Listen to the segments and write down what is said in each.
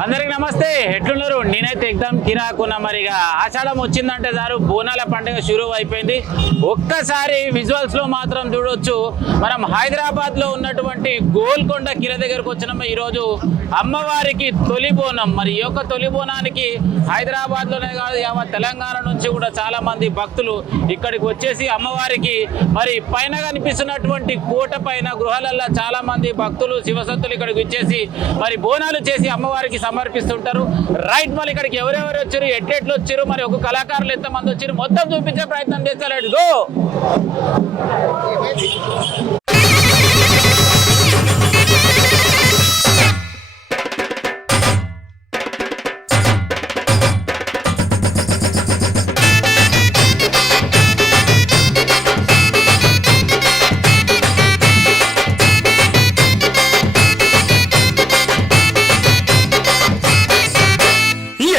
అందరికి నమస్తే, ఎట్లున్నారు? నేనైతే ఎగ్దాం కిరాకున్నా. మరిగా ఆషాఢం వచ్చిందంటే చాలు బోనాల పండుగ షురూ అయిపోయింది. ఒక్కసారి విజువల్స్ లో మాత్రం చూడొచ్చు, మనం హైదరాబాద్ లో ఉన్నటువంటి గోల్కొండ కిల దగ్గరకు వచ్చినాము. ఈరోజు అమ్మవారికి తొలి బోనం. మరి ఈ యొక్క తొలి బోనానికి హైదరాబాద్ లోనే కాదు, యావత్ తెలంగాణ నుంచి కూడా చాలా మంది భక్తులు ఇక్కడికి వచ్చేసి అమ్మవారికి మరి పైన కనిపిస్తున్నటువంటి కోట పైన గృహాలలో చాలా మంది భక్తులు శివసత్తులు ఇక్కడికి వచ్చేసి మరి బోనాలు చేసి అమ్మవారికి సమర్పిస్తుంటారు. రైట్, మళ్ళీ ఇక్కడికి ఎవరెవరు వచ్చారు, ఎట్లెట్లు వచ్చారు, మరి ఒక కళాకారులు ఎంతమంది వచ్చారు మొత్తం చూపించే ప్రయత్నం చేస్తారు. గో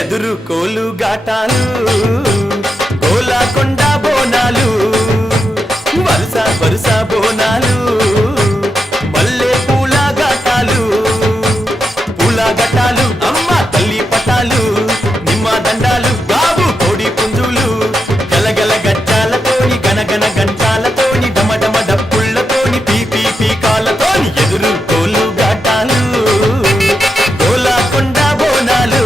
ఎదురు కోలు ఘాటాలు, గోలకొండ బోనాలు, వరుస వరుస బోనాలు, మల్లె పూల ఘాటాలు, పూల ఘటాలు, అమ్మ తల్లి పటాలు, నిమ్మ దండాలు, బాబు కోడి పుంజులు, గలగల గజ్జాలతోని గనగన గంటాలతోని డమడమ డప్పుళ్లతోని పీపీ పీకాలతోని ఎదురు కోలు ఘాటాలు, గోలకొండ బోనాలు,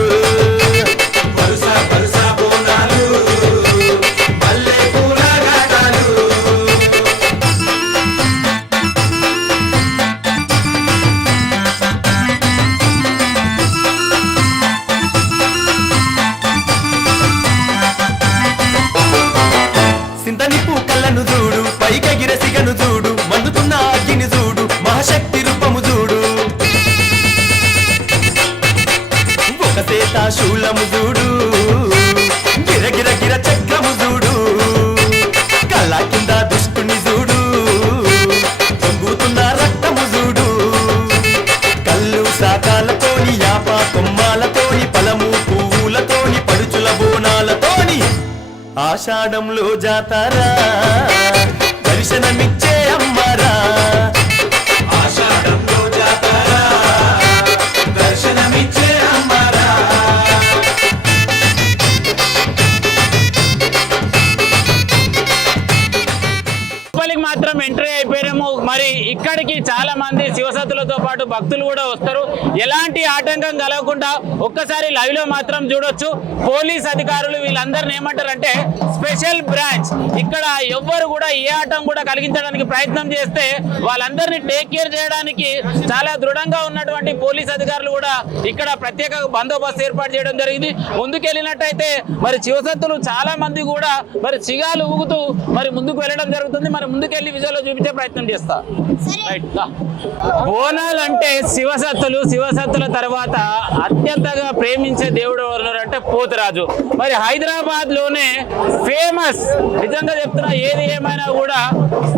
సింతని పూకళ్ళను చూడు, పైకెగిర సిగను చూడు, మండుతున్న అగ్గిని చూడు, మహాశక్తి రూపము చూడు, ఒక సేత శూలము చూడు, గిరగిర గిర చక్రము చూడు, కళ్ళ కింద దుష్టుని చూడు, పొంగుతున్న రక్తము చూడు, కళ్ళు శాఖాలతోని యాప కొమ్మాలతోని పలము పువ్వులతోని పడుచుల బోనాలతోని ఆషాఢంలో జాతారా దర్శనమిచ్చే అమ్మరా, ఆషాఢంలో జాతారా దర్శనమిచ్చే అమ్మరా. లోపలికి మాత్రం ఎంట్రీ అయిపోయాము. మరి ఇక్కడికి చాలా మంది శివసత్తులతో పాటు భక్తులు కూడా వస్తారు. ఎలాంటి ఆటంకం కలగకుండా ఒక్కసారి లైవ్ లో మాత్రం చూడొచ్చు. పోలీస్ అధికారులు వీళ్ళందరిని ఏమంటారంటే స్పెషల్ బ్రాంచ్. ఇక్కడ ఎవ్వరు కూడా ఏ ఆటం కూడా కలిగించడానికి ప్రయత్నం చేస్తే వాళ్ళందరినీ టేక్ కేర్ చేయడానికి చాలా దృఢంగా ఉన్నటువంటి పోలీస్ అధికారులు కూడా ఇక్కడ ప్రత్యేక బందోబస్తు ఏర్పాటు చేయడం జరిగింది. ముందుకెళ్ళినట్టయితే మరి శివసత్తులు చాలా మంది కూడా మరి సిగాలు ఊగుతూ మరి ముందుకు వెళ్ళడం జరుగుతుంది. మరి ముందుకెళ్ళి విజువల్లో చూపించే ప్రయత్నం చేస్తా. బోనాలు అంటే శివసత్తుల తర్వాత అత్యంతగా ప్రేమించే దేవుడు ఎవరు అంటే పోతురాజు. మరి హైదరాబాద్ లోనే ఫేమస్. నిజంగా చెప్తున్నా, ఏది ఏమైనా కూడా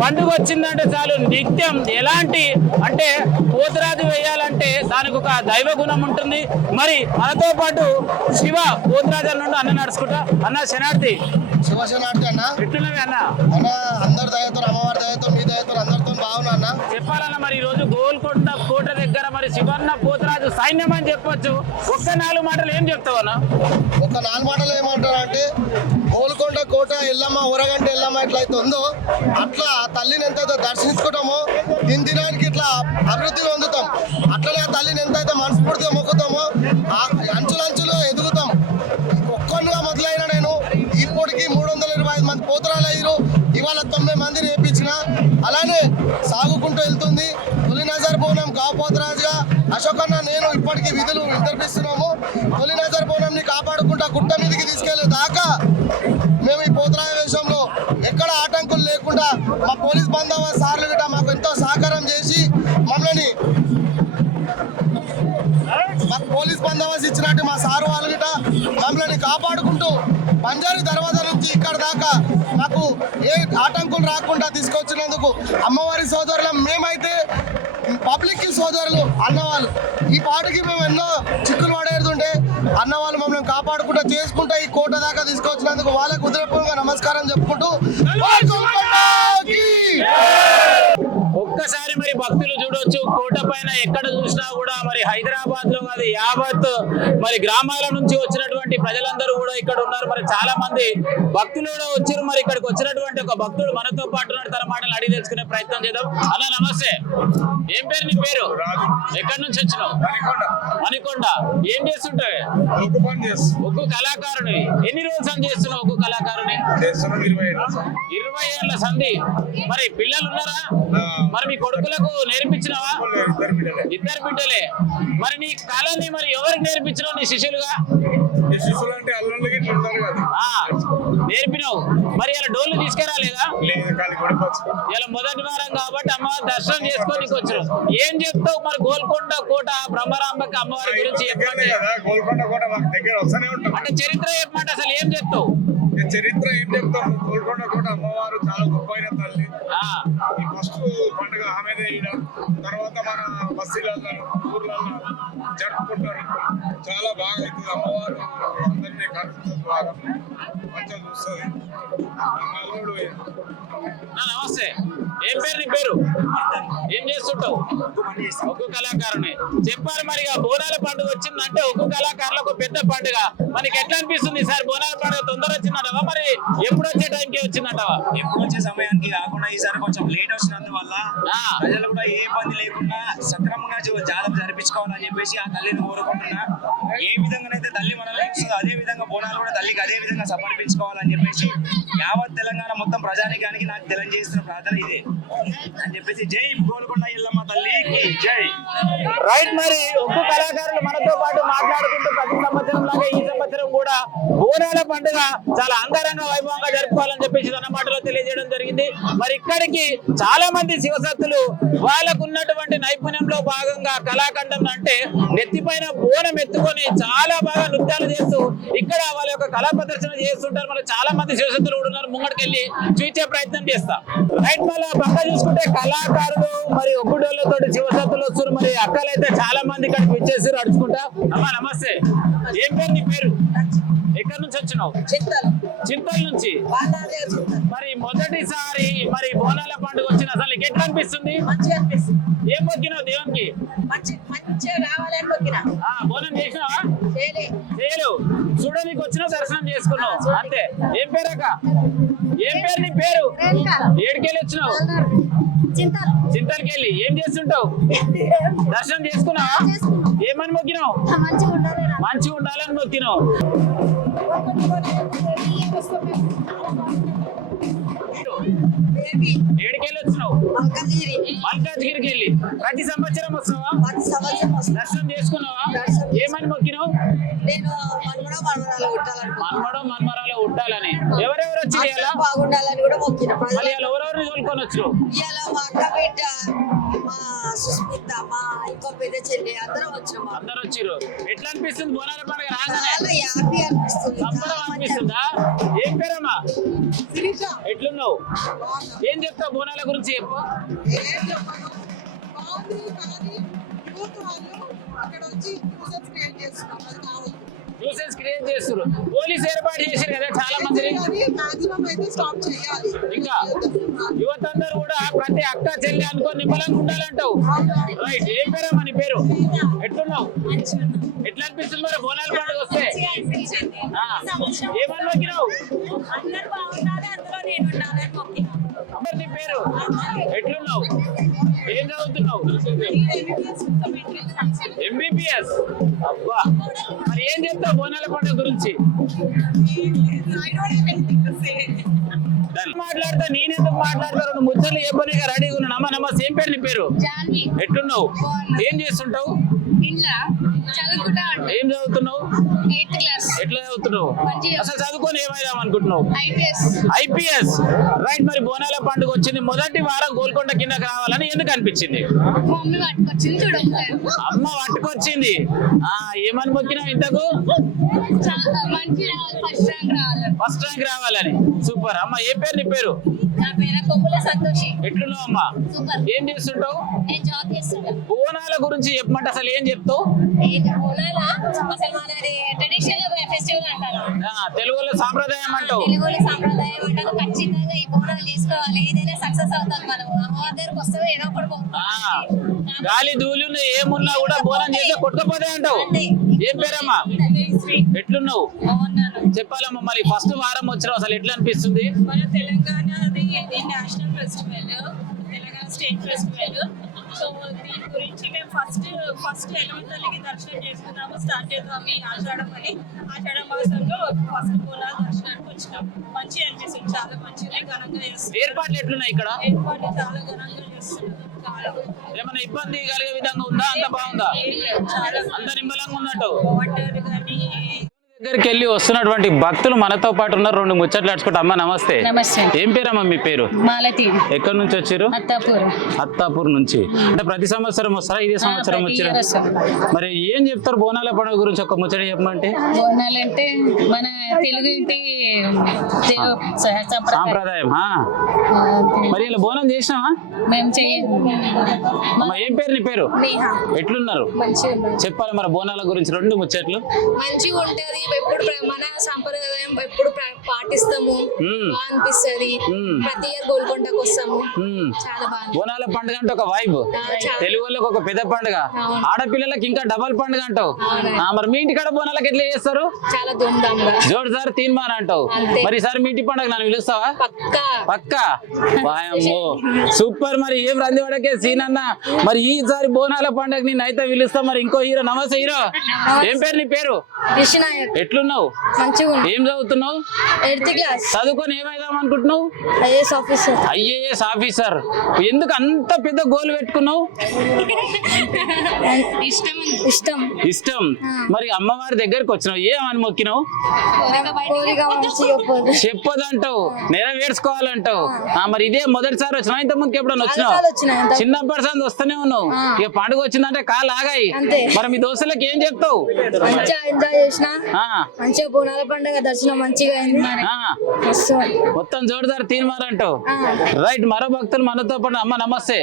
పండుగ వచ్చిందంటే చాలు నిత్యం ఎలాంటి అంటే పోతురాజు వేయాలంటే దానికి ఒక దైవ గుణం ఉంటుంది. మరి మనతో పాటు శివ పోతురాజు నుండి అన్న నడుచుకుంటా. అన్న శనార్థి శివశనార్థి అన్న, ఎట్లున్నవి అన్న? అన్న అందరి దయతో, అమ్మవారి దయతో, మీ దయతో అందరితో బాగున్నా అన్న. చెప్పాలన్న మరి ఈ రోజు గోల్కొండ కోట దగ్గర మరి శివన్న పోతురాజు సైన్యం అని చెప్పొచ్చు. ఒక్క 4 మాటలు ఏం చెప్తావన్నా? ఒక 4 మాటలు ఏమంటారు అంటే, గోల్కొండ కోట ఎల్లమ్మ ఊరగంట ఎల్లమ్మ ఎట్లయితే ఉందో అట్లా తల్లిని ఎంతైతే దర్శించుకుంటామో దినానికి ఇట్లా అభివృద్ధి పొందుతాం. అట్లనే ఆ తల్లిని ఎంతైతే మనస్ఫూర్తిగా మొక్కుతామో అంచులంచులు ఎదుగుతాం. ఒక్కనుగా మొదలైన నేను ఇప్పటికి 325 మంది పోతురాలు అయ్యారు. ఇవాళ 90 మందిని వేయించిన. అలానే సాగుకుంటూ వెళ్తుంది. తొలి నజర్ బోనం కాపోతరాజుగా అశోకన్న నేను ఇప్పటికీ విధులు నిర్వహిస్తున్నాము. తొలి నజర్ బోనంని కాపాడుకుంటా గుట్ట మీదకి తీసుకెళ్లే దాకా మేము ఈ పోతరాజు వేషంలో ఎక్కడ ఆటంకులు లేకుండా మా పోలీస్ బందోబస్తు సార్లు గిట్ట మాకు ఎంతో సహకారం చేసి మాకు పోలీస్ బందోబస్తు ఇచ్చినట్టు మా సారు వాళ్ళు గిట్ట మమ్మల్ని కాపాడుకుంటూ బంజారీ దర్వాజా నుంచి ఇక్కడ దాకా మాకు ఏ ఆటంకులు రాకుండా తీసుకొచ్చినందుకు అమ్మవారి సోదరులం మేమైతే పబ్లిక్ సోదరులు అన్నవాళ్ళు. ఈ పాటకి మేము ఎన్నో చిక్కులు పడేస్తుంటే అన్నవాళ్ళు మమ్మల్ని కాపాడుకుంటూ చేసుకుంటూ ఈ కోట దాకా తీసుకొచ్చినందుకు వాళ్ళకు హృదయపూర్వకంగా నమస్కారం చెప్పుకుంటూ ఒక్కసారి మరి భక్తులు చూడొచ్చు. కోట పైన ఎక్కడ చూసినా కూడా మరి హైదరాబాద్ లో కాదు కాదు యావత్ మరి గ్రామాల నుంచి వచ్చినటువంటి ప్రజలందరూ కూడా ఇక్కడ ఉన్నారు. మరి చాలా మంది భక్తులు కూడా వచ్చారు. మరి ఇక్కడికి వచ్చినటువంటి ఒక భక్తుడు మనతో పాటు ఉన్నాడు. తన మాటలు అడిగి తెలుసుకునే ప్రయత్నం చేద్దాం. అన్న నమస్తే, ఏం పేరు నీ పేరు? ఎక్కడి నుంచి వచ్చినావు? మణికొండ. ఏం చేస్తుంటావు? ఒగ్గు కళాకారుని. ఎన్ని రోజులు చేస్తున్నావు ఒగ్గు కళాకారుని? 20 ఏళ్ళ సంధి. మరి పిల్లలు ఉన్నారా? మరి మీ కొడుకులకు నేర్పించినావా? ఇద్దరు బిడ్డలే. మరి నీ కళని మరి ఎవరికి నేర్పించినావు నీ శిష్యులుగా? నేర్పినావు. మరి ఇలా డోళ్ళు తీసుకురాలేదా? ఇలా మొదటి వారం కాబట్టి అమ్మవారి దర్శనం చేసుకొని వచ్చారు. ఏం చెప్తావు మరి గోల్కొండ కోట బ్రహ్మరాంబకి అమ్మవారి గురించి చెప్పండి. అంటే చరిత్ర చెప్పమంటే అసలు ఏం చెప్తావు? చరిత్ర ఏం చెప్తాం? గోల్కొండ కోట అమ్మవారు చాలా గొప్పైన తల్లి. ఈ ఫస్ట్ పండుగ ఆమెదే. తర్వాత మన బస్తీలలో ఊర్లలో జరుపుకుంటారు. చాలా బాగా అవుతుంది. అమ్మవారు అందరినీ కలుపుతుంది ద్వారా మంచిగా చూస్తుంది. నమస్తే, ఏం పేరు నీ పేరు? ఏం చేస్తుంటావు? ఒగ్గు కళాకారుని. చెప్పాలి మరి బోనాల పండుగ వచ్చిందంటే ఒగ్గు కళాకారులకు పెద్ద పండుగ. మనకి ఎట్లా అనిపిస్తుంది సార్? బోనాల పండుగ తొందర వచ్చిందంటవా మరి ఎప్పుడు వచ్చే టైంకి వచ్చిందంటవా? ఎప్పుడు వచ్చే సమయానికి కాకుండా ఈసారి కొంచెం లేట్ వచ్చినందువల్ల ప్రజలు కూడా ఏ ఇబ్బంది లేకుండా సక్రమంగా జాతర జరిపించుకోవాలని చెప్పేసి ఆ తల్లిని కోరుకుంటున్నా. ఏ విధంగానైతే తల్లి మనల్ని ఇస్తుందో అదే విధంగా బోనాలు కూడా తల్లికి అదే విధంగా సమర్పించుకోవాలని చెప్పేసి యావత్ తెలంగాణ మొత్తం ప్రజానికానికి నాకు తెలియజేస్తున్న ప్రార్థన ఇదే అని చెప్పేసి జై గోల్కొండ ఎల్లమ్మ తల్లికి జై. రైట్, మరి ఒగ్గు కళాకారులు మనతో పాటు మాట్లాడుకుంటూ ప్రతి సంవత్సరం లాగా ఈ సంవత్సరం కూడా బోనాల పండుగ చాలా అంగరంగ వైభవంగా జరుపుకోవాలని చెప్పేసి తన మాటలో తెలియజేయడం జరిగింది. మరి ఇక్కడికి చాలా మంది శివసత్తులు వాళ్ళకు ఉన్నటువంటి నైపుణ్యంలో భాగంగా కళాఖండం అంటే నెత్తిపైన బోనం ఎత్తుకొని చాలా బాగా నృత్యాలు చేస్తూ ఇక్కడ వాళ్ళ యొక్క కళా ప్రదర్శన చేస్తుంటారు. మరి చాలా మంది శివసత్తులు కూడా ఉన్నారు. ముంగడికెళ్ళి చూసే ప్రయత్నం చేస్తా. రైట్, మళ్ళీ పక్క చూసుకుంటే కళాకారులు మరి ఒగ్గుడోళ్ళతో శివసత్తులు వస్తారు. మరి అక్కలైతే చాలా మంది ఇక్కడికి వచ్చేసారు అడుచుకుంటా. అమ్మా నమస్తే, ఏం పేరు నీ పేరు? ఎక్కడి నుంచి వచ్చినావు? చింతల నుంచి. మరి మొదటిసారి మరి బోనాల పండుగ వచ్చిన అసలు ఎట్లా అనిపిస్తుంది? ఏం మొక్కినావు దేవునికి? బోనం చేసినావా? చేయలేవు. చూడడానికి వచ్చినావు, దర్శనం చేసుకున్నావు అంతే. ఏం పేరు అక్క? ఏం పేరు నీ పేరు? ఏడుకెళ్ళి వచ్చినావు? చింతలకి వెళ్ళి ఏం చేస్తుంటావు? దర్శనం చేసుకున్నావా? ఏమని మొక్కినావు? మంచిగా ఉండాలని మొక్కినావు. ఏడుకెళ్ళి వచ్చినావు? మల్కాజ్గిరికి వెళ్ళి. ప్రతి సంవత్సరం వస్తావా? దర్శనం చేసుకున్నావా? ఏమని మొక్కినావు? మన్మడం మన్మరాలు ఉట్టాలని. ఎవరెవరు వచ్చి బాగుండాలని కూడా మొక్కిన. మళ్ళీ ఎవరెవరు తోలుకొని వచ్చు? మా అక్క బిడ్డ, మా సుస్మిత, మా ఇంకో పెద్ద చెల్లి అందరం వచ్చినాం. అందరు వచ్చిర్రు. ఎట్లా అనిపిస్తుంది బోనాల పండుగ రాగానే? చాలా హ్యాపీ అనిపిస్తుంది. సంబరం అనిపిస్తుందా? ఏం పేరమ్మా? ఎట్లున్నావు? ఏం చెప్తావు బోనాల గురించి చెప్పు. న్యూసెన్స్ క్రియేట్ చేస్తారు. పోలీస్ ఏర్పాటు చేశారు కదా చాలా మంది. ఇంకా యువత అందరూ కూడా ప్రతి అక్క చెల్లి అనుకో నిమ్మలంగా ఉండాలంటావు. రైట్, ఏం పేరమ్మా నీ పేరు? ఎట్లున్నావు? ఎట్లా అనిపిస్తుంది మరి బోనాల పండుగ వస్తే? ఏమని మొక్కినావు? అమ్మ నీ పేరు? ఎట్లున్నావు? ఏం చదువుతున్నావు? ఎంబీబీఎస్. అబ్బా, మరి ఏం చెప్తావు బోనాల పండుగ గురించి? మాట్లాడతా నేనెందుకు మాట్లాడతారు? ముచ్చట్లు చెప్పనీగా రెడీగా ఉన్నాను. అమ్మ నమస్తే, ఏం పేరు నీ పేరు? ఎట్లున్నావు? ఏం చేస్తుంటావు? ఏం చదువుతున్నావు? ఎట్లా చదువుతున్నావు? అసలు చదువుకొని ఏమైనా అనుకుంటున్నావు? ఐపీఎస్. రైట్, మరి బోనాల పండుగ వచ్చింది. మొదటి వారం గోల్కొండ కిందకి రావాలని ఎందుకు అనిపించింది? అమ్మ పట్టుకొచ్చింది. ఏమని మొక్కినావు ఇంతకు? ఫస్ట్ ర్యాంక్ రావాలని. సూపర్. అమ్మ ఏం పేరు నీ పేరు? ఎట్లున్నావు అమ్మా? ఏం చేస్తుంటావు? బోనాల గురించి చెప్పమంటే అసలు ఏం చెప్తావు? తెలుగులో సాంప్రదాయం అంటావు. గాలి ధూళి ఉన్న ఏమున్నా కూడా బోనం చేస్తే కొట్టుకుపోతాయి అంటావు. ఏం పేరమ్మా, ఎట్లున్నావు? చెప్పాలమ్మా, మరి ఫస్ట్ వారం వచ్చినావు, అసలు ఎట్లా అనిపిస్తుంది? మన తెలంగాణది ఇది national festival, Telangana state festival. So దీని గురించి మేము ఫస్ట్ ఎల్లమ్మ దర్శనం చేసుకున్నాము. స్టార్ట్ చేద్దాం ఈ ఆషాఢం అని. ఆషాఢ మాసంలో ఫస్ట్ బోనాల దర్శనానికి వచ్చినాం. మంచిగా అనిపిస్తుంది, చాలా మంచిగా ఘనంగా చేస్తున్నాం. ఏర్పాట్లు ఎట్లున్నాయి ఇక్కడ? ఏర్పాట్లు చాలా ఘనంగా చేస్తున్నాం. ఏమైనా ఇబ్బంది కలిగే విధంగా ఉందా? అంత బాగుందా? చాలా అంత నిమ్మలంగా ఉన్నట్టు. వాటర్ కానీ దగ్గరికి వెళ్ళి వస్తున్నటువంటి భక్తులు మనతో పాటు ఉన్నారు. రెండు ముచ్చట్లు అడుచుకుంటా. అమ్మ నమస్తే. నమస్తే. ఏం పేరమ్మా మీ పేరు? మాలతి. ఎక్కడి నుంచి వచ్చారు? అత్తాపూర్. అత్తాపూర్ నుంచి. అంటే ప్రతి సంవత్సరం వస్తారా? ఇదే సంవత్సరం వచ్చారు. మరి ఏం చెప్తారు బోనాల పండుగ గురించి ఒక ముచ్చట చెప్పమంటే? బోనాలంటే మన తెలుగు ఇంటి సాంప్రదాయం. మరి ఇలా బోనం చేసినావా? మేము చెయ్యము. అమ్మ ఏం పేరు నీ పేరు? ఎట్లున్నారు? మంచిగా చెప్పాలి మరి బోనాల గురించి రెండు ముచ్చట్లు. మంచిగా ఉంటది. ఎప్పుడు మన సాంప్రదాయం ఎప్పుడు పాటిస్తాము. బాగా అనిపిస్తుంది. ప్రతి ఇయర్ గోల్కొండకు వస్తాము. చాలా బాగా. బోనాల పండుగ అంటే ఒక వైబ్. తెలుగు వాళ్ళకి ఒక పెద్ద పండుగ, ఆడపిల్లలకి ఇంకా డబల్ పండుగ అంటావు. మరి మీ ఇంటి కాడ బోనాలకు ఎట్లా చేస్తారు? చాలా ధూమ్ధామ్గా. జోడుసారి తీన్మార్ అంటావు. మరి ఈసారి మీ ఇంటి పండుగ నన్ను పిలుస్తావా? పక్కా. వాయమ్మో సూపర్. మరి ఏం రందివాడకే సీన్ అన్న. మరి ఈసారి బోనాల పండుగ నేను అయితే పిలుస్తా. మరి ఇంకో హీరో. నమస్తే హీరో, ఏం పేరు నీ పేరు? ఎట్లున్నావు? ఏం చదువుతున్నావు? 8th class. చదువుకొని ఏమైదాం అనుకుంటున్నావు? IAS officer. IAS officer. ఎందుకు అంత పెద్ద గోల్ పెట్టుకున్నావు? ఇష్టం. ఇష్టం. మరి అమ్మవారి దగ్గరకు వచ్చినావు, ఏమని మొక్కినావు? చెప్పదంటావు, నెరవేర్చుకోవాలంటావు. మరి ఇదే మొదటిసారి వచ్చినావు? ఇంత ముందుకు ఎప్పుడన్నా వచ్చినావు? చిన్నప్పటి సంది వస్తూనే ఉన్నావు. ఇక పండుగ వచ్చిందంటే కాలు ఆగాయి. మరి మీ దోస్తులకు ఏం చెప్తావు? ఎంజాయ్ చేసిన. మంచిగా బోనాల పండుగ దర్శనం మంచిగా అయింది. మొత్తం జోరుదారు తీర్మానంటావు. రైట్. మరో భక్తులు మనతో పాటు. అమ్మ నమస్తే.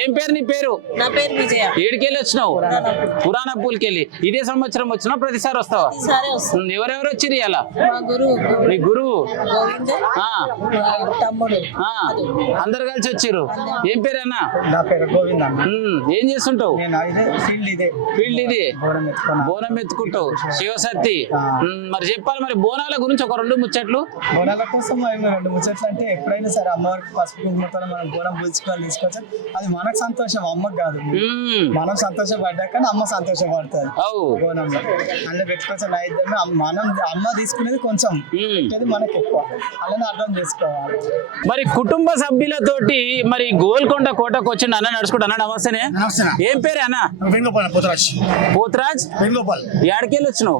ఏం పేరు నీ పేరు? నా పేరు విజయ. ఏడికెళ్ళి వచ్చినావు? పురాణ పూలకెళ్ళి. ఇదే సంవత్సరం వచ్చినావు? ప్రతిసారి వస్తావా? ఎవరెవరు వచ్చిరు ఇలా? నీ గురువు తమ్ముడు అందరు కలిసి వచ్చిర్రు. ఏం పేరు అన్న? నా పేరు గోవింద్. ఏం చేస్తుంటావు? ఫీల్డ్ ఇది బోనం ఎత్తుకుంటావు. శివశక్తి. మరి చెప్పాలి మరి బోనాల గురించి ఒక రెండు ముచ్చట్లు. బోనాల కోసం రెండు ముచ్చట్లు అంటే ఎప్పుడైనా సరే అమ్మవారికి పసుపు కుంకుమతో మనం బోనం పూజించుకోవాలి, తీసుకొచ్చాం. అది మనకు సంతోషం, అమ్మకు కాదు. మనం సంతోషపడ్డాక అమ్మ సంతోషపడుతుంది. బోనంలో అందులో పెట్టుకోవచ్చు నైద్యం. మనం అమ్మ తీసుకునేది కొంచెం, మనకి ఎక్కువ. అలానే అర్థం చేసుకోవాలి. మరి కుటుంబ సభ్యులతోటి మరి గోల్కొండ కోటకు వచ్చి అన్న నడుచుకుంటా. అన్న నమస్తేనే. ఏం పేరు అన్న? పోతరాజ్. ఏడకెళ్ళి వచ్చినావు?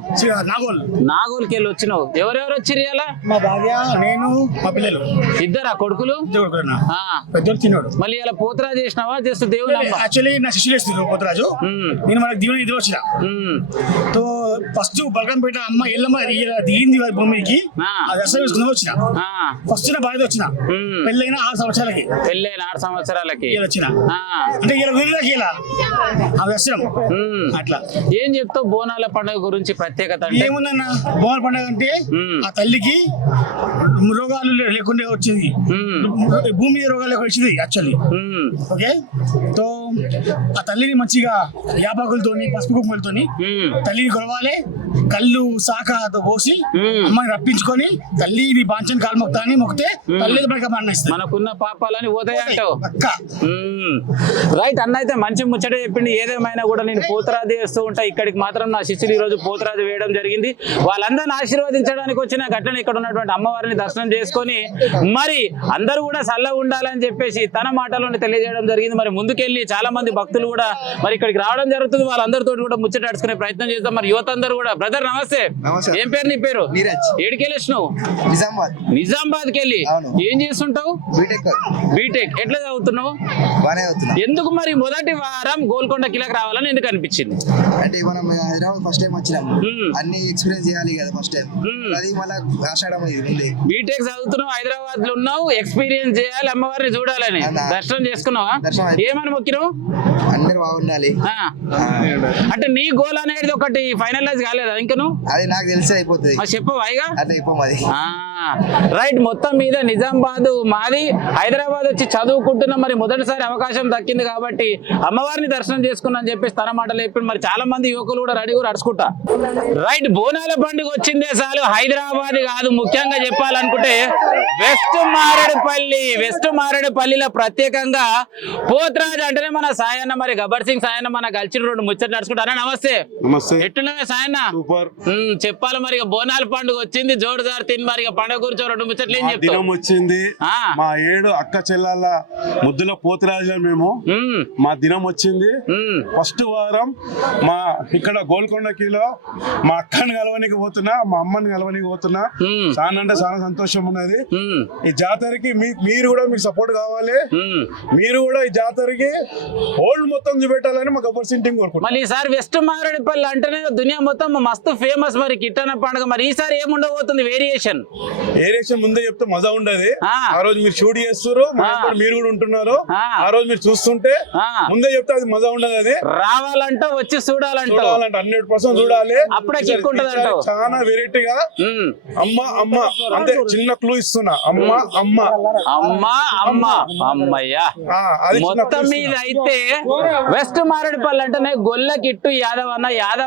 నాగోల్కి వెళ్ళి వచ్చినావు. ఎవరెవరు వచ్చిర్రు ఇలా? మా భార్య, నేను, మా పిల్లలు. ఇద్దరా కొడుకులు? పెద్దోడు తిన్నాడు. మళ్ళీ ఇలా పోతరాజు చేసినావా? జస్ట్ దేవుడు యాక్చువల్లీ నా శిష్యులు వేస్తుంది పోతరాజు. నేను మనకు దీవెన ఇది వచ్చిన. తో ఫస్ట్ బలగంపేట అమ్మ ఎల్లమ్మ దిగింది భూమికి. ఆ దర్శనం చేసుకుని వచ్చిన. ఫస్ట్ నా భార్య వచ్చిన. పెళ్ళైన 6 సంవత్సరాలకి. పెళ్ళైన 6 సంవత్సరాలకి వచ్చిన. అంటే ఇలా ఆ దర్శనం అట్లా. ఏం చెప్తావు బోనాల పండుగ గురించి ప్రత్యేకత? ఏముందన్న బోనాల పండుగ అంటే ఆ తల్లికి రోగాలు లేకుండా వచ్చింది. భూమి మీద రోగాలు లేకుండా వచ్చింది యాక్చువల్లీ. ఓకే. తో ఆ తల్లిని మంచిగా యాపాకులతోని పసుపు కుంకుమలతోని తల్లిని కొలవాలి. కళ్ళు సాకతో పోసి అమ్మాయిని రప్పించుకొని తల్లిని బాంచని కాలు మొక్తా అని మొక్కితే తల్లి మరణిస్తుంది. మనకున్న పాపాలని పోతాయి అంటావు. రైట్. అన్న అయితే మంచి ముచ్చట చెప్పింది. ఏదేమైనా కూడా నేను పోతరాజు వేస్తూ ఉంటా. ఇక్కడికి మాత్రం నా శిష్యులు ఈ రోజు పోతరాజు వేయడం జరిగింది. వాళ్ళందరిని ఆశీర్వదించడానికి వచ్చిన ఘటన ఇక్కడ ఉన్నటువంటి అమ్మవారిని దర్శనం చేసుకొని మరి అందరూ కూడా చల్లగా ఉండాలని చెప్పేసి తన మాటలోనే తెలియజేయడం జరిగింది. మరి ముందుకెళ్ళి చాలా మంది భక్తులు కూడా మరి ఇక్కడికి రావడం జరుగుతుంది. వాళ్ళందరితో కూడా ముచ్చటాడుకునే ప్రయత్నం చేద్దాం. మరి యువత అందరూ కూడా. బ్రదర్ నమస్తే. ఏం పేరు నీ పేరు? ఏడికెళ్ళి వచ్చినావు? నిజామాబాద్కి వెళ్ళి. ఏం చేస్తుంటావు? బీటెక్. ఎట్లా చదువుతున్నావు? ఎందుకు మరి మొదటి వారం గోల్కొండ కిలాకి రావాలని ఎందుకు అనిపించింది? అంటే మనం హైదరాబాద్ ఫస్ట్ టైం వచ్చినాం, అన్ని ఎక్స్పీరియన్స్ చేయాలి కదా ఫస్ట్ టైం. అది మళ్ళీ ఆషాఢం బీటెక్ చదువుతున్నావు, హైదరాబాద్ లో ఉన్నావు, ఎక్స్పీరియన్స్ చేయాలి, అమ్మవారిని చూడాలని దర్శనం చేసుకున్నావా? ఏమని మొక్కినావు? అందరు బాగుండాలి. అంటే నీ గోల్ అనేది ఒకటి ఫైనలైజ్ కాలేదా ఇంకా? నువ్వు అది నాకు తెలిసి అయిపోతుంది. చెప్పవా? అట్లా చెప్పం. అది రైట్, మొత్తం మీద నిజామాబాద్ మాది, హైదరాబాద్ వచ్చి చదువుకుంటున్నా, మరి మొదటిసారి అవకాశం దక్కింది కాబట్టి అమ్మవారిని దర్శనం చేసుకున్నా అని చెప్పేసి తన మాటలు చెప్పి మరి చాలా మంది యువకులు కూడా రెడీ కూడా అడుచుకుంటా. రైట్, బోనాల పండుగ వచ్చిందే చాలు హైదరాబాద్ కాదు, ముఖ్యంగా చెప్పాలనుకుంటే వెస్ట్ మారేడుపల్లిలో ప్రత్యేకంగా పోతరాజు అంటేనే మన సాయన్న, మరి గబ్బర్ సింగ్ సాయన్న మన కలిసి రెండు ముచ్చట్లు నడుచుకుంటారా. నమస్తే. ఎట్లున్నావే సాయన్న? చెప్పాలి మరి, బోనాల పండుగ వచ్చింది, జోడుదారు తిని మరి పండుగ గురించి రెండు ముచ్చట్లు ఏం చెప్తాం? వచ్చింది మా 7 అక్క చెల్లెళ్ళ ముద్దుల పోతురాజుల మేము, మా దినం వచ్చింది. ఫస్ట్ వారం మా ఇక్కడ గోల్కొండకిలో మా అక్కని కలవనికి పోతున్నా, మా అమ్మని కలవనికి పోతున్నా. చాలా అంటే చాలా సంతోషం ఉన్నది. ఈ జాతరకి మీరు కూడా మీకు సపోర్ట్ కావాలి. మీరు కూడా ఈ జాతరకి ఓల్డ్ మొత్తం చూపెట్టాలని మా గబ్బర్ సింగ్ టీం కోరుకుంటున్నాం. మరి ఈసారి వెస్ట్ మారేడుపల్లి అంటేనే దునియా మొత్తం మస్తు ఫేమస్, మరి కిట్టన పండుగ మరి ఈసారి ఏముండబోతుంది? వేరియేషన్ ముందే చెప్తే మజా ఉండదు. ఆ రోజు మీరు షూట్ చేస్తారు, మీరు కూడా ఉంటున్నారు. ఆ రోజు మీరు చూస్తుంటే ముందే చెప్తే అది మజా ఉండదు. అది రావాలంటే వచ్చి చూడాలంటే 100% చూడాలి. అప్పుడే కిక్ ఉంటది అంట. చాలా వెరైటీగా అమ్మ అమ్మ అంటే చిన్న క్లూ ఇస్తున్నా, అమ్మ అమ్మ అమ్మ అమ్మ అమ్మయ్యా. మొత్తం మీద అయితే వెస్ట్ మారేడుపల్లి అంటేనే గొల్ల కిట్టు యాదవ్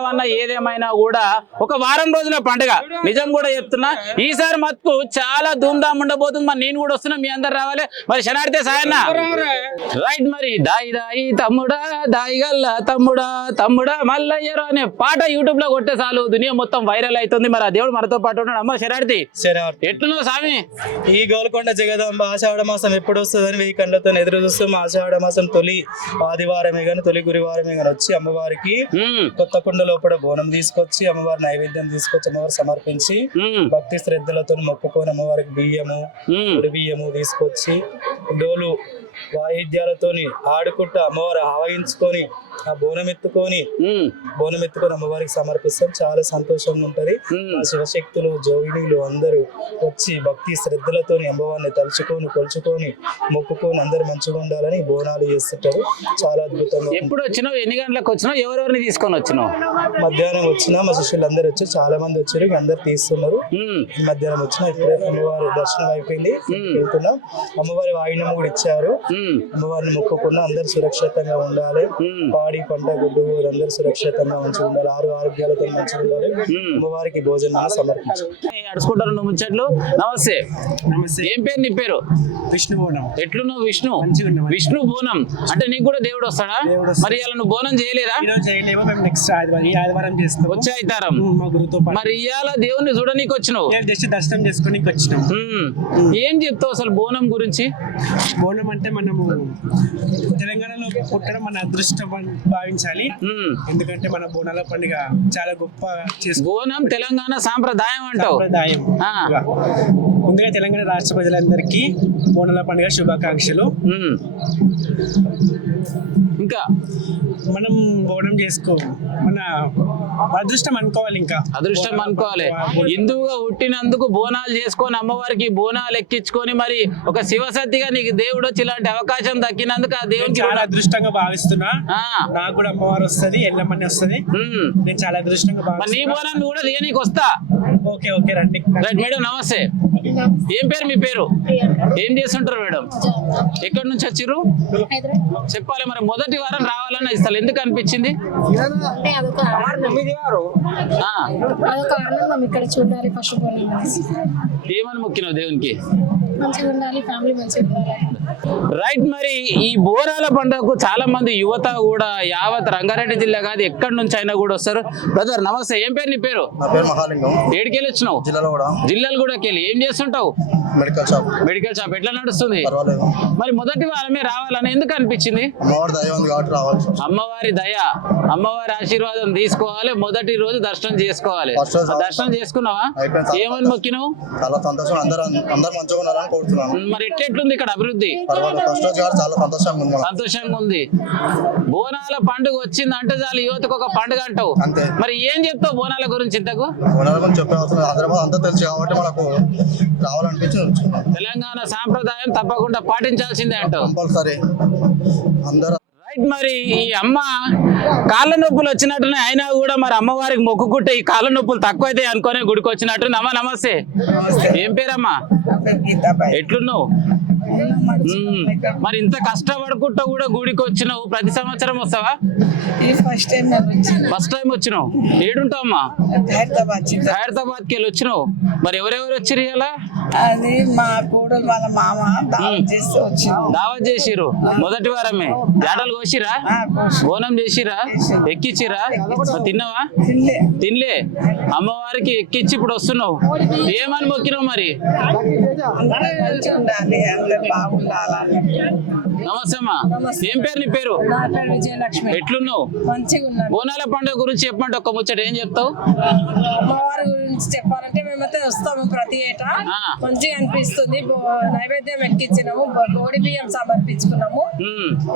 అన్న ఏదేమైనా కూడా ఒక వారం రోజుల పండుగ. నిజం కూడా చెప్తున్నా, ఈసారి మత్కు చాలా ధూమ్ధామ్ ఉండబోతుంది. మరి నేను కూడా వస్తున్నా, మీ అందరు రావాలి. మరి శనాడితే సాయన్న. రైట్, మరి దాయి దాయి తమ్ముడా, దాయి గల్ల తమ్ముడా మల్లయ్యరు అనే పాట యూట్యూబ్ లో కొట్టే చాలు దునియా మొత్తం వైరల్ అవుతుంది. మరి ఆ దేవుడు మనతో పాటు ఉన్నాడు. అమ్మ శనాడితి ఎట్లున్నావు స్వామి? ఈ గోల్కొండ జగదాంబ ఆషాఢ మాసం ఎప్పుడు వస్తుందని 1000 కళ్ళతో ఎదురు చూస్తాం. ఆషాఢ మాసం తొలి ఆదివారమే గాని తొలి గురువారమే గాని వచ్చి అమ్మవారికి కొత్త కుండ లోపల బోనం తీసుకొచ్చి అమ్మవారి నైవేద్యం తీసుకొచ్చి అమ్మవారు సమర్పించి భక్తి శ్రద్ధలతో మొక్కుకొని అమ్మవారికి బియ్యము బియ్యము తీసుకొచ్చి డోలు వాయిద్యాలతోని ఆడుకుంటూ అమ్మవారు ఆవహించుకొని ఆ బోనం ఎత్తుకొని అమ్మవారికి సమర్పిస్తాం. చాలా సంతోషంగా ఉంటది. ఆ శివశక్తులు జోగినీలు అందరూ వచ్చి భక్తి శ్రద్ధలతోని అమ్మవారిని తలుచుకొని కొలుచుకొని మొక్కుకొని అందరు మంచిగా ఉండాలని బోనాలు చేస్తుంటారు. చాలా అద్భుతంగా. ఎప్పుడు వచ్చినావు? ఎన్ని గంటలకు వచ్చినావు? ఎవరెవరిని తీసుకొని వచ్చినావు? మధ్యాహ్నం వచ్చినా మా శిష్యులు అందరు వచ్చి చాలా మంది వచ్చారు, అందరు తీస్తున్నారు. మధ్యాహ్నం వచ్చినా ఇప్పుడే అమ్మవారి దర్శనం అయిపోయింది, వెళ్తున్నాం. అమ్మవారి వాయినం కూడా ఇచ్చారు. అమ్మవారిని మొక్కుకున్నా అందరు సురక్షితంగా ఉండాలి. పాడి పంట గుడ్డు అందరూ సురక్షితంగా మంచిగా ఉండాలి. ఆరోగ్యాలతో మంచిగా ఉండాలి. అమ్మవారికి భోజనాన్ని సమర్పించారు. ముచ్చట్లు. నమస్తే. ఏం పేరు నీ పేరు? విష్ణు బోనం. ఎట్లున్నావు విష్ణు? విష్ణు బోనం అంటే నీకు కూడా దేవుడు వస్తాడా? మరి ఇవాళ నువ్వు బోనం చేయలేదా? వచ్చే అవుతారం. మరి ఇవాళ దేవుణ్ణి చూడనీకి వచ్చినావు? దర్శనం చేసుకోనికి వచ్చినాం. ఏం చెప్తావు అసలు బోనం గురించి? బోనం అంటే మనము తెలంగాణలో పుట్టడం మన అదృష్టం భావించాలి. ఎందుకంటే మన బోనాల పండుగ చాలా గొప్ప. బోనం తెలంగాణ సాంప్రదాయం అంటావు. ముందుగా తెలంగాణ రాష్ట్ర ప్రజలందరికీ బోనాల పండుగ శుభాకాంక్షలు. ఇంకా మనం బోనం చేసుకో మన అదృష్టం అనుకోవాలి. ఇంకా అదృష్టం అనుకోవాలి. హిందువుగా పుట్టినందుకు బోనాలు చేసుకొని అమ్మవారికి బోనాలు ఎక్కించుకొని మరి ఒక శివసత్తిగా నీకు దేవుడు వచ్చి ఇలాంటి అవకాశం దక్కినందుకు ఆ దేవునికి చాలా అదృష్టంగా భావిస్తున్నా. నాకు కూడా అమ్మవారు వస్తుంది, ఎల్లమ్మని వస్తుంది. నేను చాలా అదృష్టంగా భావిస్తున్నా. నీ బోనాన్ని కూడా దేనికి వస్తా. ఓకే ఓకే రండి. రైట్ మేడం, నమస్తే. ఏం పేరు మీ పేరు? ఏం చేస్తుంటారు మేడం? ఎక్కడి నుంచి వచ్చిర్రు? చెప్పాలి. మరి మొదటి వారం రావాలని ఇస్తారు, ఎందుకు అనిపించింది? ఏమని మొక్కినావు దేవునికి? రైట్, మరి ఈ బోనాల పండుగకు చాలా మంది యువత కూడా యావత్ రంగారెడ్డి జిల్లా కాదు ఎక్కడి నుంచి అయినా కూడా వస్తారు. బ్రదర్ నమస్తే. ఏం పేరు నీ పేరు? ఏడికెళ్ళి వచ్చినావు? జిల్లాలు కూడా వెళ్ళి ఏం చేస్తుంటావు? Medical shop. ఎట్లా నడుస్తుంది? మరి మొదటి వారమే రావాలని ఎందుకు అనిపించింది? అమ్మవారి దయ, అమ్మవారి ఆశీర్వాదం తీసుకోవాలి. మొదటి రోజు దర్శనం చేసుకోవాలి. దర్శనం చేసుకున్నావా? ఏమని మొక్కినావు? మరి ఎట్లెట్లుంది ఇక్కడ అభివృద్ధి? సంతోషంగా ఉంది. బోనాల పండుగ వచ్చిందంటే చాలు యువతకు ఒక పండుగ అంటావు. మరి ఏం చెప్తావు బోనాల గురించి? ఇంతకు తెలంగాణ సాంప్రదాయం తప్పకుండా పాటించాల్సిందే అంటావు. రైట్, మరి ఈ అమ్మ కాళ్ళ నొప్పులు వచ్చినట్టునే అయినా కూడా మరి అమ్మవారికి మొక్కుకుంటే ఈ కాళ్ళ నొప్పులు తక్కువ అయితే అనుకునే గుడికి వచ్చినట్టు. అమ్మ నమస్తే, ఏం పేరమ్మా, ఎట్లున్నావు? మరి ఇంత కష్టపడుకుంటా కూడా గుడికి వచ్చినావు, ప్రతి సంవత్సరం వస్తావా? ఫస్ట్ టైం వచ్చినావు. ఏడుంటావమ్మా? హైదరాబాద్ కి వెళ్ళి వచ్చినావు. మరి ఎవరెవరు వచ్చిరు ఇలా? అది మా కూడలు వాళ్ళ మామ దావత్ చేసిరు. మొదటి వారమే ఏడలు కోసిరా, బోనం చేసిరా, ఎక్కిచ్చిరా? తిన్నావా? తినలే. అమ్మవారికి ఎక్కిచ్చి ఇప్పుడు వస్తున్నావు. ఏమని మొక్కినావు మరి? నమస్తే అమ్మా, ఏం పేరు నీ పేరు? విజయలక్ష్మి. ఎట్లున్నావు? మంచిగా ఉన్నాను. బోనాల పండుగ గురించి చెప్పమంటే ఒక్క ముచ్చట ఏం చెప్తావు? అమ్మవారి గురించి చెప్పాలంటే మేమైతే వస్తాము ప్రతి ఏటా, మంచిగా అనిపిస్తుంది. నైవేద్యం ఎక్కించినాము, కోడి బియ్యం సమర్పించుకున్నాము,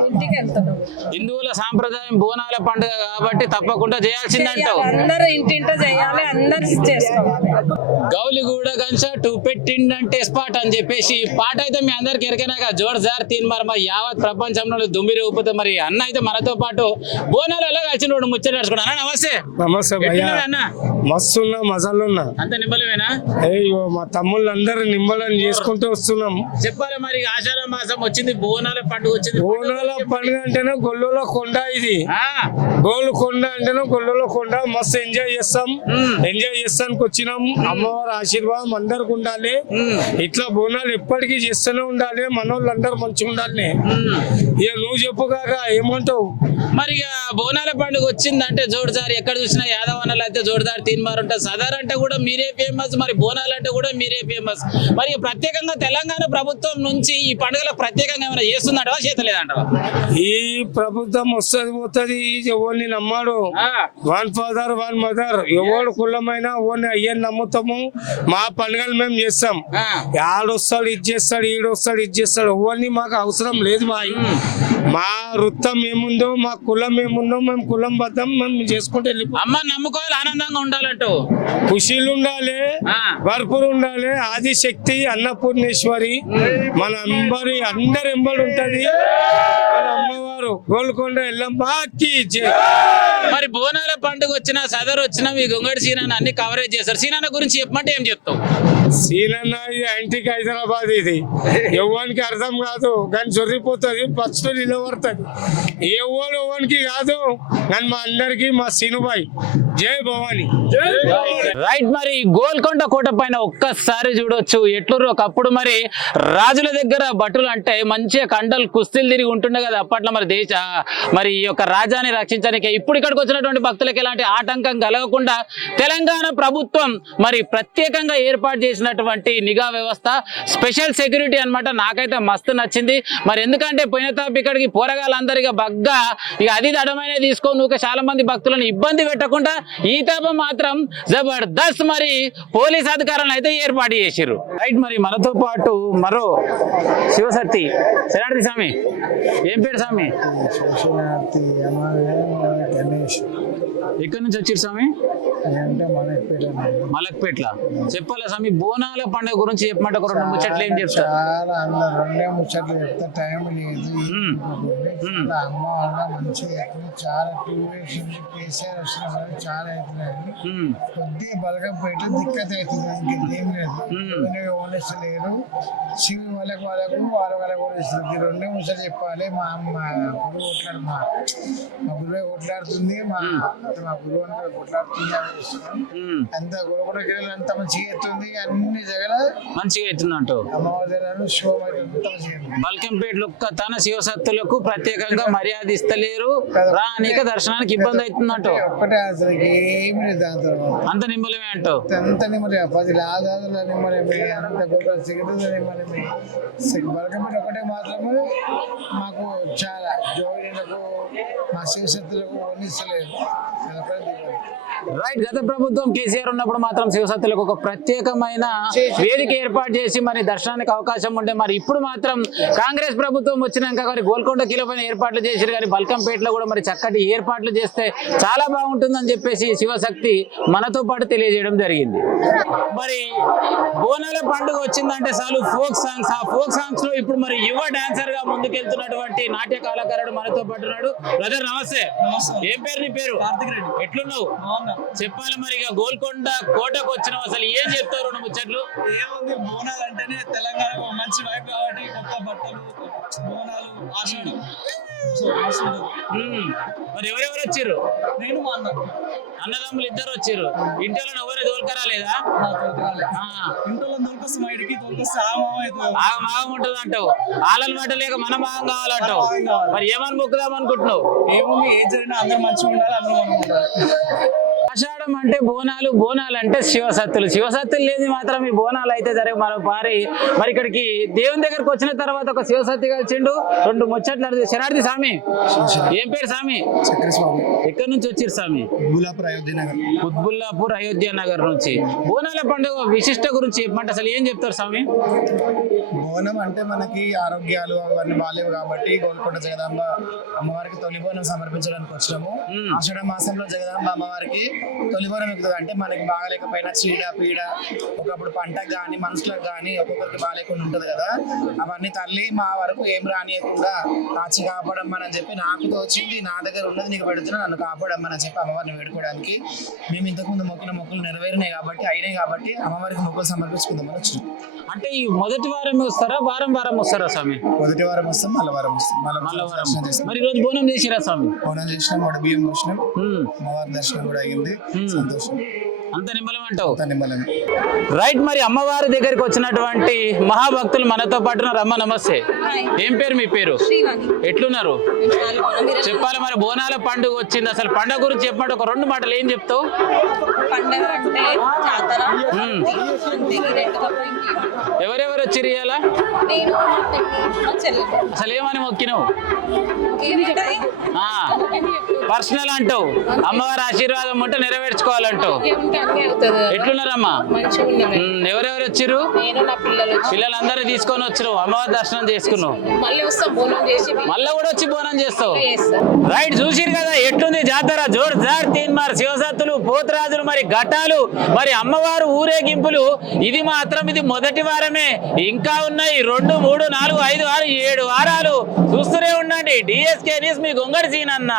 ఇంటికి వెళ్తున్నాము. హిందువుల సాంప్రదాయం బోనాల పండుగ కాబట్టి తప్పకుండా చేయాల్సిందంటావు. అందరూ ఇంటింట చేయాలి, అందరు చేసుకోవాలి. గౌలిగూడ గంచ టూ పెట్టిండంటే స్పాట్ అని చెప్పేసి పాట అయితే మీ అందరికి ఎరికైనాక జోర్దార్ తీన్ మరి యావత్ ప్రపంచంలో దుమ్మిరి ఊపితే మరి అన్న అయితే మనతో పాటు బోనాలు ఎలా కలిసిన వాడు ముచ్చట నడుచుకున్నా. నమస్తే. నమస్తే భయ్యా, మస్తున్నా మజాలున్నా. అంత నిమ్మలమేనా? అయ్యో మా తమ్ముళ్ళు అందరూ నిమ్మలని చేసుకుంటూ వస్తున్నాం. చెప్పాలి మరి, ఆషాఢ మాసం వచ్చింది, బోనాల పండుగ వచ్చింది. బోనాల పండుగ అంటేనే గొల్లుల కొండ, ఇది గోల్కొండ అంటేనే గొల్లుల కొండ. మస్తు ఎంజాయ్ చేస్తానికి వచ్చినాం. అమ్మవారి ఆశీర్వాదం అందరికి ఉండాలి. ఇట్లా బోనాలు ఎప్పటికీ చేస్తూనే ఉండాలి. మనోళ్ళు అందరూ మంచిగా ఉండాలి. ఇక నువ్వు చెప్పు కాక ఏమంటావు? మరి ఇక బోనాల పండుగ వచ్చిందంటే జోర్దార్, ఎక్కడ చూసినా యాదవనాలు అయితే జోర్దార్ తీన్మార్ ఉంటారు. సదర్ అంటే కూడా మీరే ఫేమస్, మరి బోనాలు అంటే కూడా మీరే ఫేమస్. మరి ప్రత్యేకంగా తెలంగాణ ప్రభుత్వం నుంచి ఈ పండుగలో ప్రత్యేకంగా ఏమైనా చేస్తుందంటవా, చేతలేదంటవా? ఈ ప్రభుత్వం వస్తుంది పోతుంది, ఎవరిని నమ్మాడు. వన్ ఫాదర్ వన్ మదర్, ఎవడు కులమైనా ఓన్ని అయ్యని నమ్ముతాము. మా పండుగలు మేము చేస్తాం. ఆడొస్తాడు ఇది చేస్తాడు, ఈడొస్తాడు ఇది చేస్తాడు, ఎవరిని మాకు అవసరం లేదు. మా వృత్తం ఏముందో, మా కులం ఏముందో, మేము కులం బద్దం మేము చేసుకుంటూ వెళ్ళిపోతాం. అమ్మ నమ్ముకోవాలి, ఆనందంగా ఉండాలంటూ, ఖుషీలు ఉండాలి, భర్పూరు ఉండాలి. ఆదిశక్తి అన్నపూర్ణేశ్వరి మన అందరి ఎంబడి ఉంటది. మన అమ్మవారు గోల్కొండ ఎల్లమ్మకి జై. మరి బోనాల పండుగ వచ్చినా సదర్ వచ్చినా మీ గొంగడి సీనాన్ని అన్ని కవరేజ్ చేస్తారు. సీనాన్న గురించి చెప్పమంటే ఏం చెప్తావు? సీనన్న ఇది యాంటిక్ హైదరాబాద్, ఇది ఎవరికి అర్థం కాదు కానీ జొర్రిపోతుంది, ఫస్ట్ నిలబడుతుంది. ఎవరికి కాదు కానీ మా అందరికి మా సీనుబాయ్ జై భవాని. రైట్, మరి గోల్కొండ కోట పైన ఒక్కసారి చూడొచ్చు ఎట్లుర్రు. ఒకప్పుడు మరి రాజుల దగ్గర భటులు అంటే మంచిగా కండలు కుస్తీలు తిరిగి ఉంటుండే కదా అప్పట్లో. మరి ఈ యొక్క రాజ్యాన్ని రక్షించడానికి ఇప్పుడు ఇక్కడికి వచ్చినటువంటి భక్తులకు ఎలాంటి ఆటంకం కలగకుండా తెలంగాణ ప్రభుత్వం మరి ప్రత్యేకంగా ఏర్పాటు చేసినటువంటి నిఘా వ్యవస్థ, స్పెషల్ సెక్యూరిటీ అన్నమాట. నాకైతే మస్తు నచ్చింది. మరి ఎందుకంటే పోయిన తాపు ఇక్కడికి పోరగాళ్ళందరిగా బగ్గా ఇక అది దడమైన తీసుకొని నువ్వు చాలా మంది భక్తులను ఇబ్బంది పెట్టకుండా ఈ తాప మాత్రం జబర్దస్త్ మరి పోలీస్ అధికారులను అయితే ఏర్పాటు చేసిర్రు. రైట్, మరి మనతో పాటు మరో శివశక్తి శరణార్థి స్వామి, ఏం పేరు స్వామి? ఎక్కడి నుంచి వచ్చారు స్వామి? మలక్పేట్ల. చెప్పాలా స్వామి, బోనాల పండుగ గురించి చెప్పమంటే ఒక రెండు ముచ్చట్లు ఏం చెప్తారు? రెండే ముచ్చట్లు చెప్తా, టైం లేదు. అమ్మ వల్ల మంచిగా చాలా టూరిస్ట్ కేసీఆర్ వచ్చిన చాలా అవుతున్నాయి. కొద్దిగా బలగంపేట దిక్కత అవుతుంది, ఇంకేం లేదు. ఓనెస్తలేరు శివుని వాళ్ళకు వాళ్ళకు కూడా ఇస్తుంది. రెండే ముచ్చట్లు చెప్పాలి. మా గురువు కొట్లాడు, మా గురువే కొట్లాడుతుంది, మా గురువు అంటే కొట్లాడుతుంది. అంత గురుకుల గిరిలు అంత మంచిగా ఎత్తుంది, అన్ని జగల మంచిగా ఎత్తుంది అంటూ అమ్మవారి శోభ బల్కంపేటలో తన శివశక్తులకు ప్రత్యేకంగా మర్యాద ఇస్తలేరు, రానిక దర్శనానికి ఇబ్బంది అవుతుందంటూ ఒక్కటే అసలు ఏమి లేదు. దాని తర్వాత అంత నిమ్మలమే అంటూ అంత నిమ్మలే, 10 ఆదాదుల నిమ్మలమే, అంత గొప్ప సిగరెట్ నిమ్మలమే. బల్కంపేట ఒకటే మాత్రమే మాకు చాలా జోగిలకు మా శివశక్తులకు వర్ణిస్తలేదు. రైట్, గత ప్రభుత్వం కేసీఆర్ ఉన్నప్పుడు మాత్రం శివశక్తులకు ఒక ప్రత్యేకమైన వేదిక ఏర్పాటు చేసి మరి దర్శనానికి అవకాశం ఉండే. మరి ఇప్పుడు మాత్రం కాంగ్రెస్ ప్రభుత్వం వచ్చినాక మరి గోల్కొండ కిలో పైన ఏర్పాట్లు చేశారు, కానీ బల్కంపేటలో కూడా మరి చక్కటి ఏర్పాట్లు చేస్తే చాలా బాగుంటుందని చెప్పేసి శివశక్తి మనతో పాటు తెలియజేయడం జరిగింది. మరి బోనాల పండుగ వచ్చిందంటే చాలు ఫోక్ సాంగ్స్, ఆ ఫోక్ సాంగ్స్ లో ఇప్పుడు మరి యువ డాన్సర్ గా ముందుకెళ్తున్నటువంటి నాట్య కళాకారుడు మనతో పాటు పాటు బ్రదర్ నమస్తే. ఏం పేరు నీ పేరు? ఎట్లున్నావు? చెప్పాలి మరి, ఇక గోల్కొండ కోటకు వచ్చినావు, అసలు ఏం చెప్తావు రెండు ముచ్చట్లు? ఏముంది, బోనాలు అంటేనే తెలంగాణ మంచి వైపు కాబట్టి కొత్త బట్టలు, బోనాలు, ఆషాఢం. మరి ఎవరెవరు వచ్చిర్రు? నేను మా అన్న అన్నదమ్ములు ఇద్దరు వచ్చిర్రు. ఇంట్లో ఎవరు దోల్కరాలేదా? ఇంట్లో దొరికొస్తాం, బయటికి దొరికొస్తే మాగం ఉంటుంది అంటావు, వాళ్ళని మాట లేక మన మాగం కావాలంటావు. మరి ఏమని మొక్కుదాం అనుకుంటున్నావు? ఏముంది, ఏం జరిగినా అందరూ మంచిగా ఉండాలి, అందరూ మనం ఉండాలి. ఆషాఢం అంటే బోనాలు, బోనాలు అంటే శివసత్తులు, శివసత్తులు లేని మాత్రం ఈ బోనాలు అయితే జరిగే మరో పారి. మరి ఇక్కడికి దేవుని దగ్గరకు వచ్చిన తర్వాత ఒక శివసత్తి కలిసిండు, రెండు ముచ్చట్లు. శనార్థి స్వామి, ఏం పేరు స్వామి? చక్రస్వామి. ఎక్కడి నుంచి వచ్చిర్రు స్వామి? బులాపూర్ అయోధ్య నగర్. కుత్బుల్లాపూర్ అయోధ్య నగర్ నుంచి. బోనాల పండుగ విశిష్ట గురించి చెప్పమంటే అసలు ఏం చెప్తారు స్వామి? బోనం అంటే మనకి ఆరోగ్యాలు అవన్నీ బాగాలేవు కాబట్టి గోల్కొండ జగదాంబ అమ్మవారికి తొలి బోనం సమర్పించడానికి వచ్చినాము. ఆషాఢ మాసంలో జగదాంబ అమ్మవారికి తొలి బోనం ఎక్కుతుంది. అంటే మనకి బాగలేకపోయినా చీడ పీడ, ఒకప్పుడు పంటకు కానీ మనుషులకు కానీ ఒక్కొక్కరికి బాగాలేకుండా ఉంటుంది కదా, అవన్నీ తల్లి మా వరకు ఏం రానియకుండా కాచి కాపాడమ్మని చెప్పి నాకు తోచింది, నా దగ్గర ఉన్నది నీకు పెడుతున్నా, నన్ను కాపాడమ్మని చెప్పి అమ్మవారిని వేడుకోవడానికి మేము ఇంతకుముందు మొక్కిన మొక్కులు నెరవేరినాయి కాబట్టి అయినాయి కాబట్టి అమ్మవారికి మొక్కులు సమర్పించుకుందామని వచ్చినాం. అంటే ఈ మొదటి వారం వస్తారా, వారం వారం వస్తారా స్వామి? మొదటి వారం వస్తాం, మళ్ళీ వారం వస్తాం, మళ్ళీ వారం. మరి ఈరోజు బోనం చేసిరా స్వామి? బోనం చేసినాం, వడ బియ్యం పోసినాం, అమ్మవారి దర్శనం కూడా అయింది. సంతోషం. అంత నిమ్మలం అంటావు? అంత నిమ్మలమే. రైట్. మరి అమ్మవారి దగ్గరికి వచ్చినటువంటి మహాభక్తులు మనతో పాటు ఉన్నారు. అమ్మ నమస్తే. ఏం పేరు మీ పేరు? ఎట్లున్నారు? చెప్పాలి మరి, బోనాల పండుగ వచ్చింది, అసలు పండుగ గురించి చెప్పమంటే ఒక రెండు మాటలు ఏం చెప్తావు? పండగ అంటే జాతర. ఎవరెవరు వచ్చిర్రు ఇవాళ? నేను మా చెల్లి. అసలు ఏమని మొక్కినావు? పర్సనల్ అంటావు, అమ్మవారి ఆశీర్వాదం ఉంటే నెరవేర్చుకోవాలంటావు. ఎట్లున్నారమ్మా? ఎవరెవరు వచ్చిర్రు? పిల్లలందరూ తీసుకొని వచ్చారు, అమ్మవారి దర్శనం చేసుకున్నావు, మళ్ళీ కూడా వచ్చి బోనం చేస్తావు. రైట్, చూసిరు కదా ఎట్లుంది జాతర, జోర్దార్ తీన్మార్, శివసత్తులు, పోతరాజులు, మరి ఘటాలు, మరి అమ్మవారు ఊరేగింపులు. ఇది మాత్రం ఇది మొదటి వారమే, ఇంకా ఉన్నాయి 2, 3, 4, 5, 6, 7 వారాలు. చూస్తూనే ఉండండి. డిఎస్కే న్యూస్, మీ గొంగడి సీన్ అన్న.